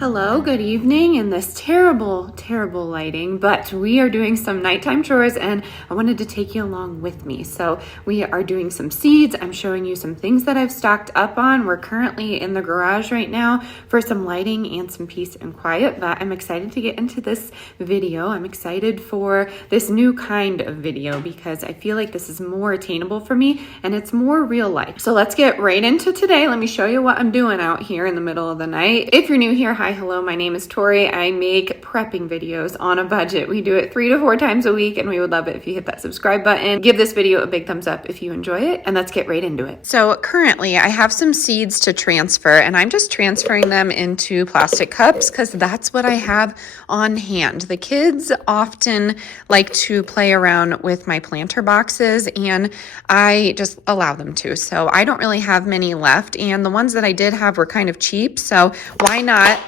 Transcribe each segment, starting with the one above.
Hello, good evening in this terrible, terrible lighting, but we are doing some nighttime chores and I wanted to take you along with me. So we are doing some seeds. I'm showing you some things that I've stocked up on. We're currently in the garage right now for some lighting and some peace and quiet, but I'm excited to get into this video. I'm excited for this new kind of video because I feel like this is more attainable for me and it's more real life. So let's get right into today. Let me show you what I'm doing out here in the middle of the night. If you're new here, hi, hello, my name is Tori. I make prepping videos on a budget. We do it 3 to 4 times a week and we would love it if you hit that subscribe button. Give this video a big thumbs up if you enjoy it, and let's get right into it. So currently I have some seeds to transfer and I'm just transferring them into plastic cups because that's what I have on hand. The kids often like to play around with my planter boxes and I just allow them to. So I don't really have many left, and the ones that I did have were kind of cheap. So why not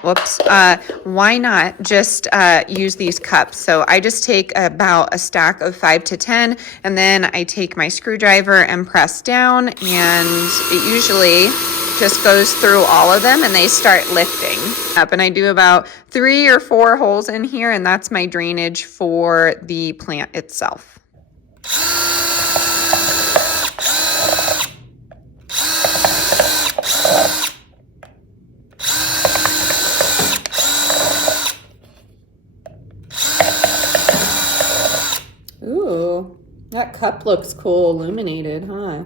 just use these cups? So I just take about a stack of 5 to 10 and then I take my screwdriver and press down, and it usually just goes through all of them and they start lifting up. And I do about 3 or 4 holes in here, and that's my drainage for the plant itself. Ooh, that cup looks cool, illuminated, huh?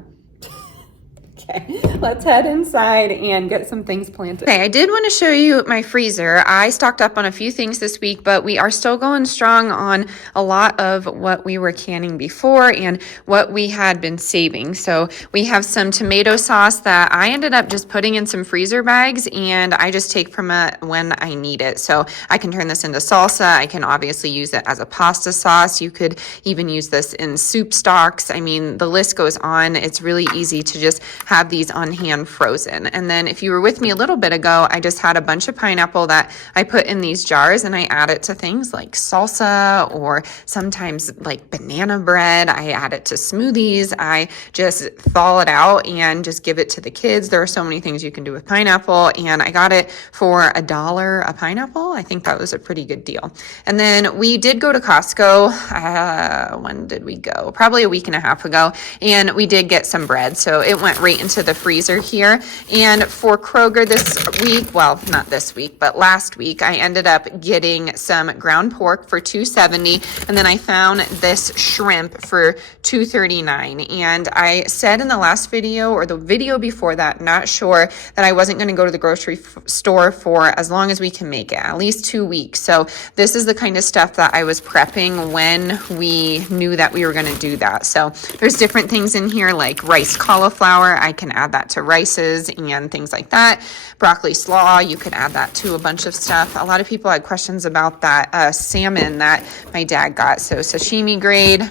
Okay, let's head inside and get some things planted. Okay, I did want to show you my freezer. I stocked up on a few things this week, but we are still going strong on a lot of what we were canning before and what we had been saving. So we have some tomato sauce that I ended up just putting in some freezer bags, and I just take from it when I need it. So I can turn this into salsa. I can obviously use it as a pasta sauce. You could even use this in soup stocks. I mean, the list goes on. It's really easy to just have these on hand frozen. And then if you were with me a little bit ago, I just had a bunch of pineapple that I put in these jars and I add it to things like salsa, or sometimes like banana bread. I add it to smoothies. I just thaw it out and just give it to the kids. There are so many things you can do with pineapple, and I got it for $1 a pineapple. I think that was a pretty good deal. And then we did go to Costco. When did we go? Probably a week and a half ago. And we did get some bread. So it went right into the freezer here. And for Kroger this week, well, not this week, but last week, I ended up getting some ground pork for $2.70, and then I found this shrimp for $2.39. And I said in the last video, or the video before that, not sure, that I wasn't going to go to the grocery store for as long as we can make it, at least 2 weeks. So this is the kind of stuff that I was prepping when we knew that we were going to do that. So there's different things in here like rice cauliflower. I can add that to rices and things like that. Broccoli slaw, you could add that to a bunch of stuff. A lot of people had questions about that salmon that my dad got. So sashimi grade,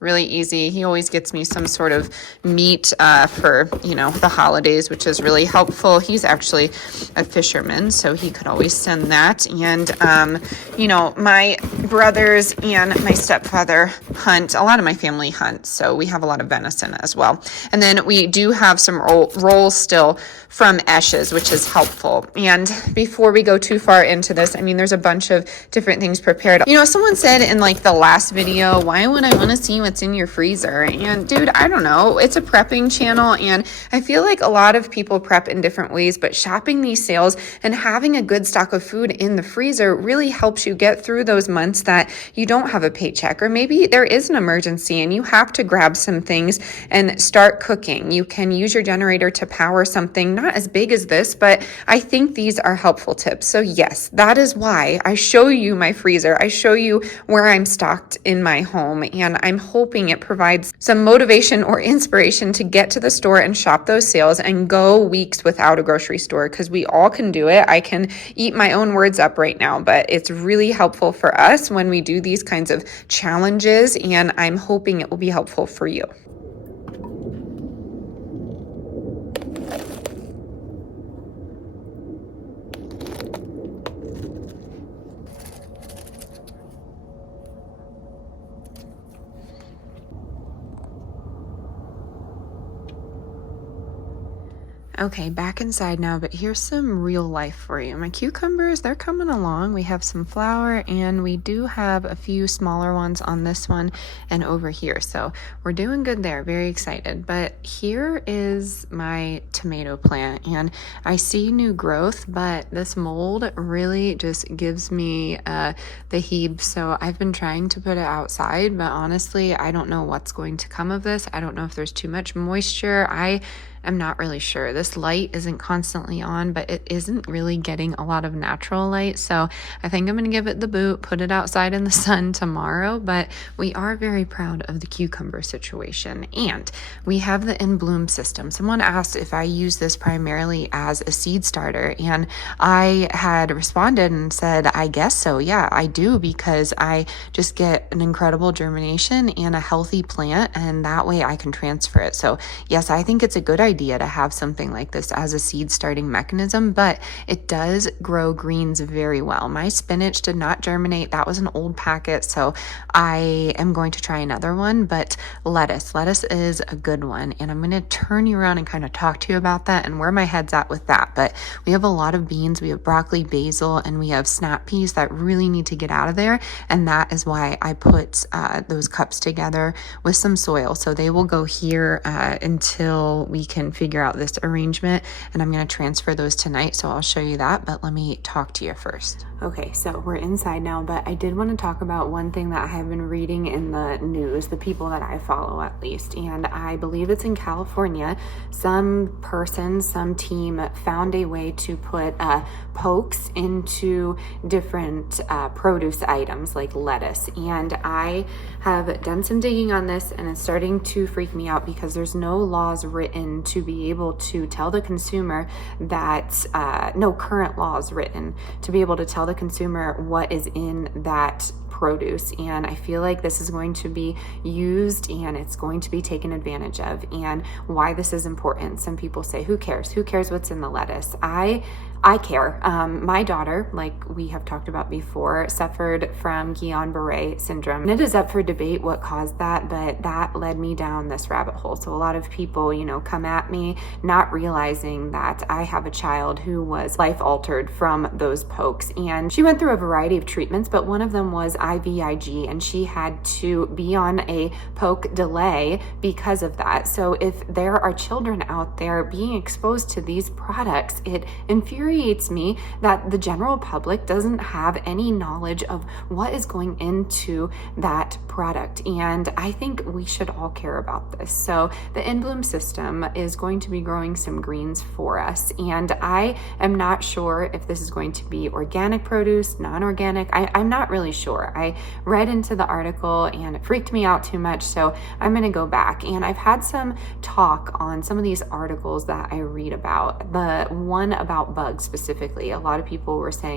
really easy. He always gets me some sort of meat for, the holidays, which is really helpful. He's actually a fisherman, so he could always send that. And, my brothers and my stepfather hunt. A lot of my family hunts, so we have a lot of venison as well. And then we do have some rolls still from Esch's, which is helpful. And before we go too far into this, there's a bunch of different things prepared. Someone said in like the last video, why would I want to see what's in your freezer? And dude, I don't know. It's a prepping channel, and I feel like a lot of people prep in different ways, but shopping these sales and having a good stock of food in the freezer really helps you get through those months that you don't have a paycheck, or maybe there is an emergency and you have to grab some things and start cooking. You can use your generator to power something not as big as this, but I think these are helpful tips. So yes, that is why I show you my freezer. I show you where I'm stocked in my home, and I'm hoping it provides some motivation or inspiration to get to the store and shop those sales and go weeks without a grocery store, because we all can do it. I can eat my own words up right now, but it's really helpful for us when we do these kinds of challenges, and I'm hoping it will be helpful for you. Okay, back inside now, but here's some real life for you. My cucumbers, they're coming along. We have some flower and we do have a few smaller ones on this one and over here. So we're doing good there. Very excited. But here is my tomato plant and I see new growth, but this mold really just gives me the heebs. So I've been trying to put it outside, but honestly, I don't know what's going to come of this. I don't know if there's too much moisture. I'm not really sure. This light isn't constantly on, but it isn't really getting a lot of natural light. So I think I'm going to give it the boot, put it outside in the sun tomorrow. But we are very proud of the cucumber situation. And we have the in bloom system. Someone asked if I use this primarily as a seed starter. And I had responded and said, I guess so. Yeah, I do, because I just get an incredible germination and a healthy plant. And that way I can transfer it. So yes, I think it's a good idea to have something like this as a seed starting mechanism, but it does grow greens very well. My spinach did not germinate. That was an old packet, so I am going to try another one. But lettuce is a good one, and I'm going to turn you around and kind of talk to you about that and where my head's at with that. But we have a lot of beans, we have broccoli, basil, and we have snap peas that really need to get out of there, and that is why I put those cups together with some soil. So they will go here until we can figure out this arrangement, and I'm going to transfer those tonight, so I'll show you that, but let me talk to you first. Okay, so we're inside now, but I did want to talk about one thing that I have been reading in the news, the people that I follow at least, and I believe it's in California. Some team found a way to put pokes into different produce items like lettuce, and I have done some digging on this, and it's starting to freak me out because there's no laws written to be able to tell the consumer that, no current laws written to be able to tell the consumer what is in that produce. And I feel like this is going to be used and it's going to be taken advantage of. And why this is important, some people say, who cares what's in the lettuce? I care. My daughter, like we have talked about before, suffered from Guillain-Barré syndrome. And it is up for debate what caused that, but that led me down this rabbit hole. So a lot of people, come at me not realizing that I have a child who was life altered from those pokes. And she went through a variety of treatments, but one of them was IVIG, and she had to be on a poke delay because of that. So if there are children out there being exposed to these products, it infuriates me that the general public doesn't have any knowledge of what is going into that product. And I think we should all care about this. So the in bloom system is going to be growing some greens for us. And I am not sure if this is going to be organic produce, non-organic. I'm not really sure. I read into the article and it freaked me out too much. So I'm going to go back. And I've had some talk on some of these articles that I read about. The one about bugs specifically, a lot of people were saying,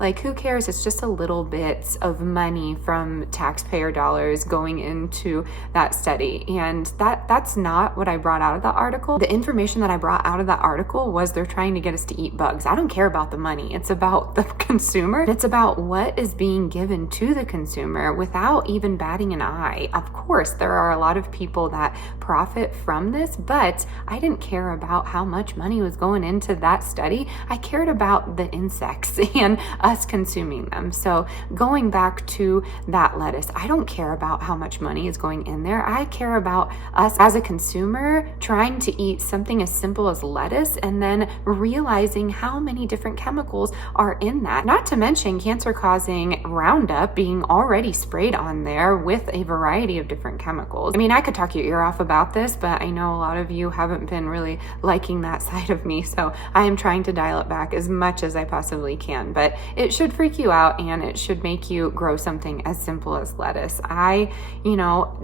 like, who cares? It's just a little bit of money from taxpayer dollars going into that study. And that's not what I brought out of the article. The information that I brought out of that article was they're trying to get us to eat bugs. I don't care about the money. It's about the consumer. It's about what is being given to the consumer without even batting an eye. Of course, there are a lot of people that profit from this, but I didn't care about how much money was going into that study. I cared about the insects and us consuming them. So going back to that lettuce, I don't care about how much money is going in there. I care about us as a consumer trying to eat something as simple as lettuce and then realizing how many different chemicals are in that. Not to mention cancer-causing Roundup being already sprayed on there with a variety of different chemicals. I mean, I could talk your ear off about this, but I know a lot of you haven't been really liking that side of me, so I am trying to dial it back as much as I possibly can. But it should freak you out and it should make you grow something as simple as lettuce. I,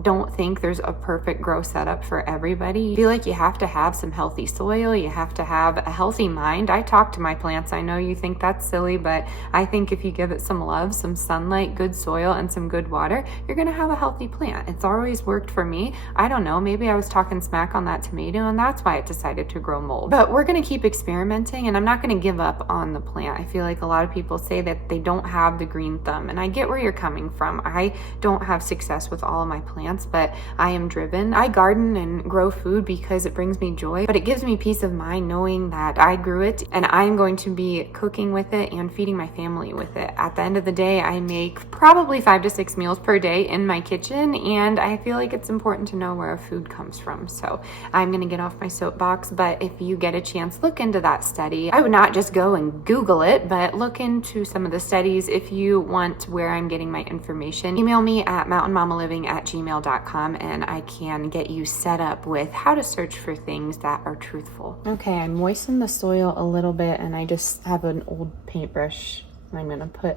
don't think there's a perfect grow setup for everybody. I feel like you have to have some healthy soil. You have to have a healthy mind. I talk to my plants. I know you think that's silly, but I think if you give it some love, some sunlight, sunlight, good soil, and some good water, you're gonna have a healthy plant. It's always worked for me. I don't know, maybe I was talking smack on that tomato and that's why it decided to grow mold. But we're gonna keep experimenting, and I'm not gonna give up on the plant. I feel like a lot of people say that they don't have the green thumb, and I get where you're coming from. I don't have success with all of my plants, but I am driven. I garden and grow food because it brings me joy, but it gives me peace of mind knowing that I grew it and I'm going to be cooking with it and feeding my family with it. At the end of the day, I make probably 5 to 6 meals per day in my kitchen, and I feel like it's important to know where our food comes from. So I'm gonna get off my soapbox, but if you get a chance, look into that study. I would not just go and Google it, but look into some of the studies. If you want where I'm getting my information, email me at mountainmommaliving@gmail.com and I can get you set up with how to search for things that are truthful. Okay, I moistened the soil a little bit and I just have an old paintbrush. I'm gonna put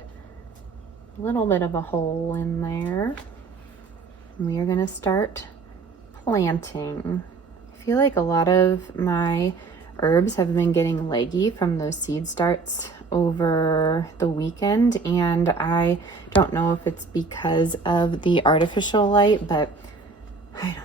a little bit of a hole in there. We are gonna start planting. I feel like a lot of my herbs have been getting leggy from those seed starts over the weekend, and I don't know if it's because of the artificial light, but I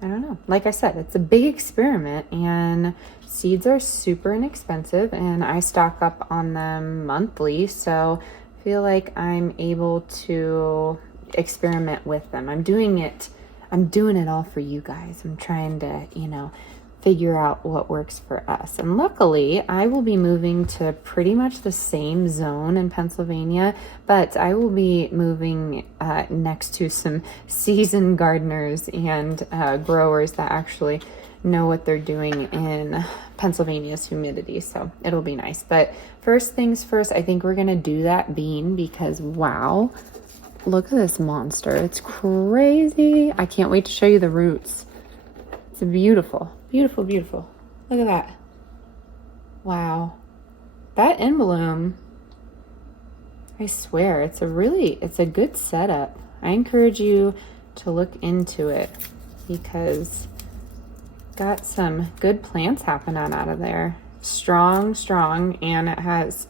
don't know. Like I said, it's a big experiment, and seeds are super inexpensive, and I stock up on them monthly, so I feel like I'm able to experiment with them. I'm doing it all for you guys. I'm trying to, figure out what works for us. And luckily, I will be moving to pretty much the same zone in Pennsylvania, but I will be moving next to some seasoned gardeners and growers that actually know what they're doing in Pennsylvania's humidity, so it'll be nice. But first things first, I think we're gonna do that bean because wow, look at this monster. It's crazy. I can't wait to show you the roots. It's beautiful. Beautiful, beautiful. Look at that. Wow. That in bloom, I swear, it's a good setup. I encourage you to look into it because got some good plants happening out of there. Strong, and it has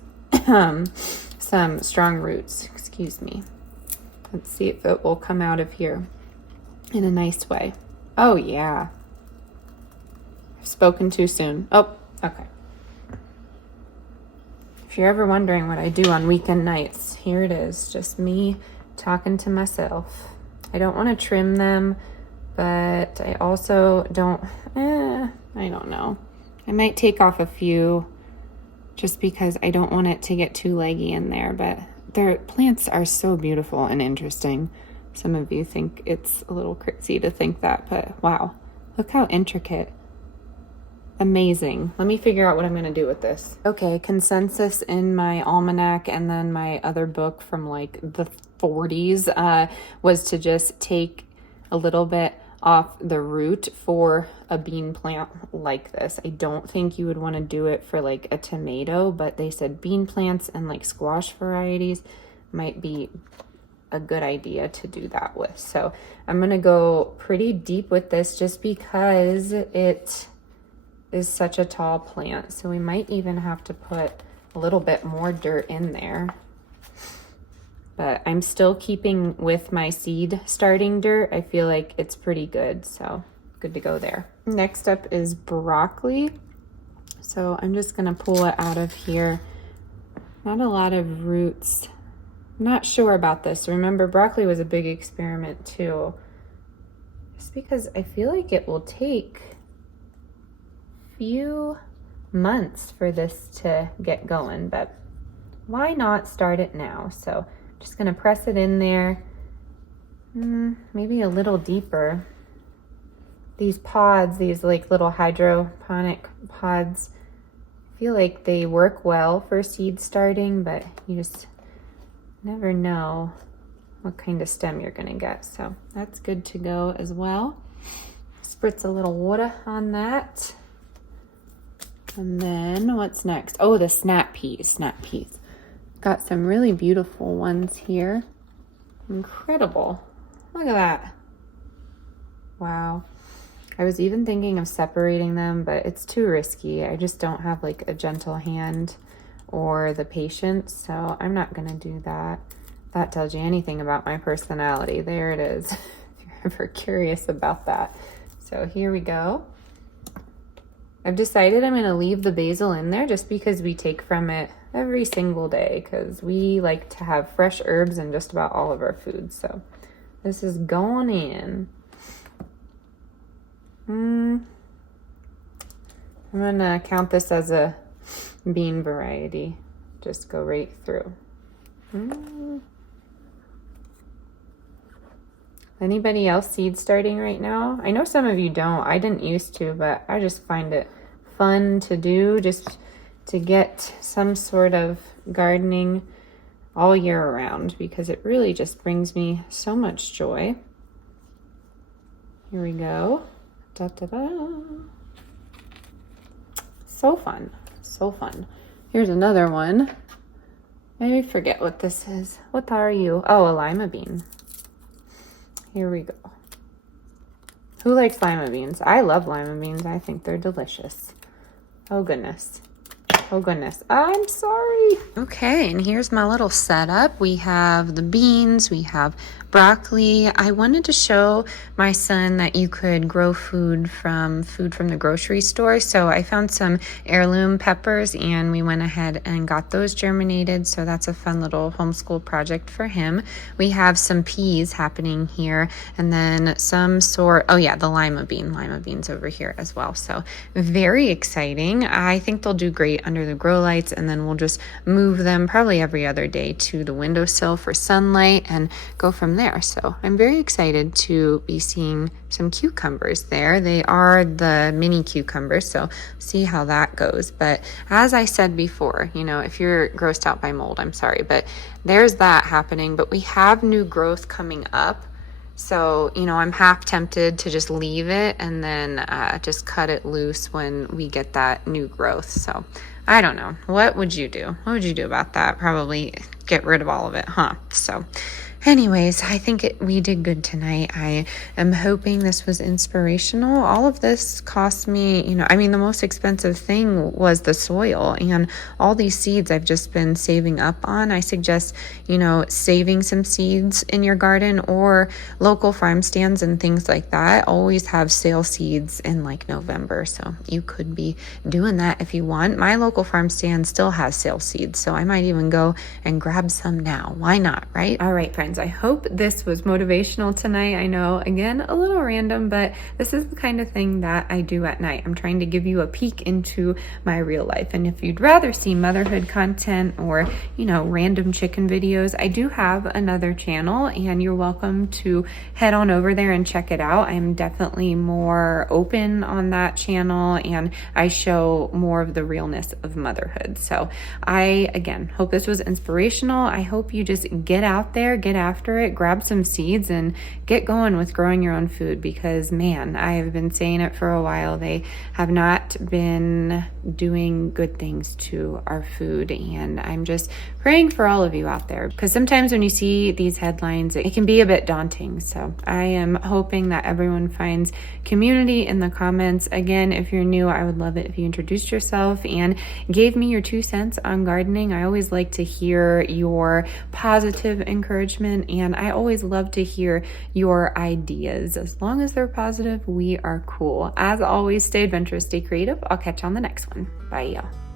some strong roots. Excuse me. Let's see if it will come out of here in a nice way. Oh, yeah. I've spoken too soon. Oh, okay. If you're ever wondering what I do on weekend nights, here it is. Just me talking to myself. I don't want to trim them, but I also don't, I don't know. I might take off a few just because I don't want it to get too leggy in there, but their plants are so beautiful and interesting. Some of you think it's a little crazy to think that, but wow, look how intricate. Amazing. Let me figure out what I'm going to do with this. Okay, consensus in my almanac and then my other book from like the 40s was to just take a little bit off the root for a bean plant like this. I don't think you would want to do it for like a tomato, but they said bean plants and like squash varieties might be a good idea to do that with. So I'm going to go pretty deep with this just because it is such a tall plant. So we might even have to put a little bit more dirt in there. But I'm still keeping with my seed starting dirt. I feel like it's pretty good, so good to go there. Next up is broccoli. So I'm just gonna pull it out of here. Not a lot of roots. I'm not sure about this. Remember, broccoli was a big experiment too. Just because I feel like it will take few months for this to get going, but why not start it now? So just gonna press it in there, maybe a little deeper. These pods, these like little hydroponic pods, I feel like they work well for seed starting, but you just never know what kind of stem you're gonna get. So that's good to go as well. Spritz a little water on that. And then what's next? Oh, the snap peas. Got some really beautiful ones here. Incredible. Look at that. Wow. I was even thinking of separating them, but it's too risky. I just don't have like a gentle hand or the patience, so I'm not gonna do that. that tells you anything about my personality. There it is, if you're ever curious about that. So here we go. I've decided I'm gonna leave the basil in there just because we take from it every single day, because we like to have fresh herbs in just about all of our foods. So this is going in. I'm gonna count this as a bean variety. Just go right through. Anybody else seed starting right now? I know some of you don't. I didn't used to, but I just find it fun to do, just to get some sort of gardening all year around, because it really just brings me so much joy. Here we go. Da, da, da. So fun. So fun. Here's another one. I forget what this is. What are you? Oh, a lima bean. Here we go. Who likes lima beans? I love lima beans. I think they're delicious. Oh, goodness. Oh, goodness. I'm sorry. Okay, and here's my little setup. We have the beans. We have broccoli. I wanted to show my son that you could grow food from the grocery store. So I found some heirloom peppers and we went ahead and got those germinated. So that's a fun little homeschool project for him. We have some peas happening here, and then some sort, oh yeah, the lima beans over here as well. So very exciting. I think they'll do great under the grow lights, and then we'll just move them probably every other day to the windowsill for sunlight and go from there. So I'm very excited to be seeing some cucumbers there. They are the mini cucumbers, so see how that goes. But as I said before, you know, if you're grossed out by mold, I'm sorry, but there's that happening. But we have new growth coming up. So, you know, I'm half tempted to just leave it and then just cut it loose when we get that new growth. So I don't know. What would you do? What would you do about that? Probably get rid of all of it, huh? So anyways, I think we did good tonight. I am hoping this was inspirational. All of this cost me, you know, I mean, the most expensive thing was the soil, and all these seeds I've just been saving up on. I suggest, you know, saving some seeds in your garden, or local farm stands and things like that always have sale seeds in like November. So you could be doing that if you want. My local farm stand still has sale seeds, so I might even go and grab some now. Why not, right? All right, friends. I hope this was motivational tonight. I know, again, a little random, but this is the kind of thing that I do at night. I'm trying to give you a peek into my real life. And if you'd rather see motherhood content or, you know, random chicken videos, I do have another channel, and you're welcome to head on over there and check it out. I'm definitely more open on that channel, and I show more of the realness of motherhood. So I, again, hope this was inspirational. I hope you just get out there, get after it, grab some seeds, and get going with growing your own food, because man, I have been saying it for a while. They have not been doing good things to our food, and I'm just praying for all of you out there, because sometimes when you see these headlines, it can be a bit daunting. So I am hoping that everyone finds community in the comments. Again, if you're new, I would love it if you introduced yourself and gave me your 2 cents on gardening. I always like to hear your positive encouragement, and I always love to hear your ideas. As long as they're positive, we are cool. As always, stay adventurous, stay creative. I'll catch you on the next one. Bye, y'all.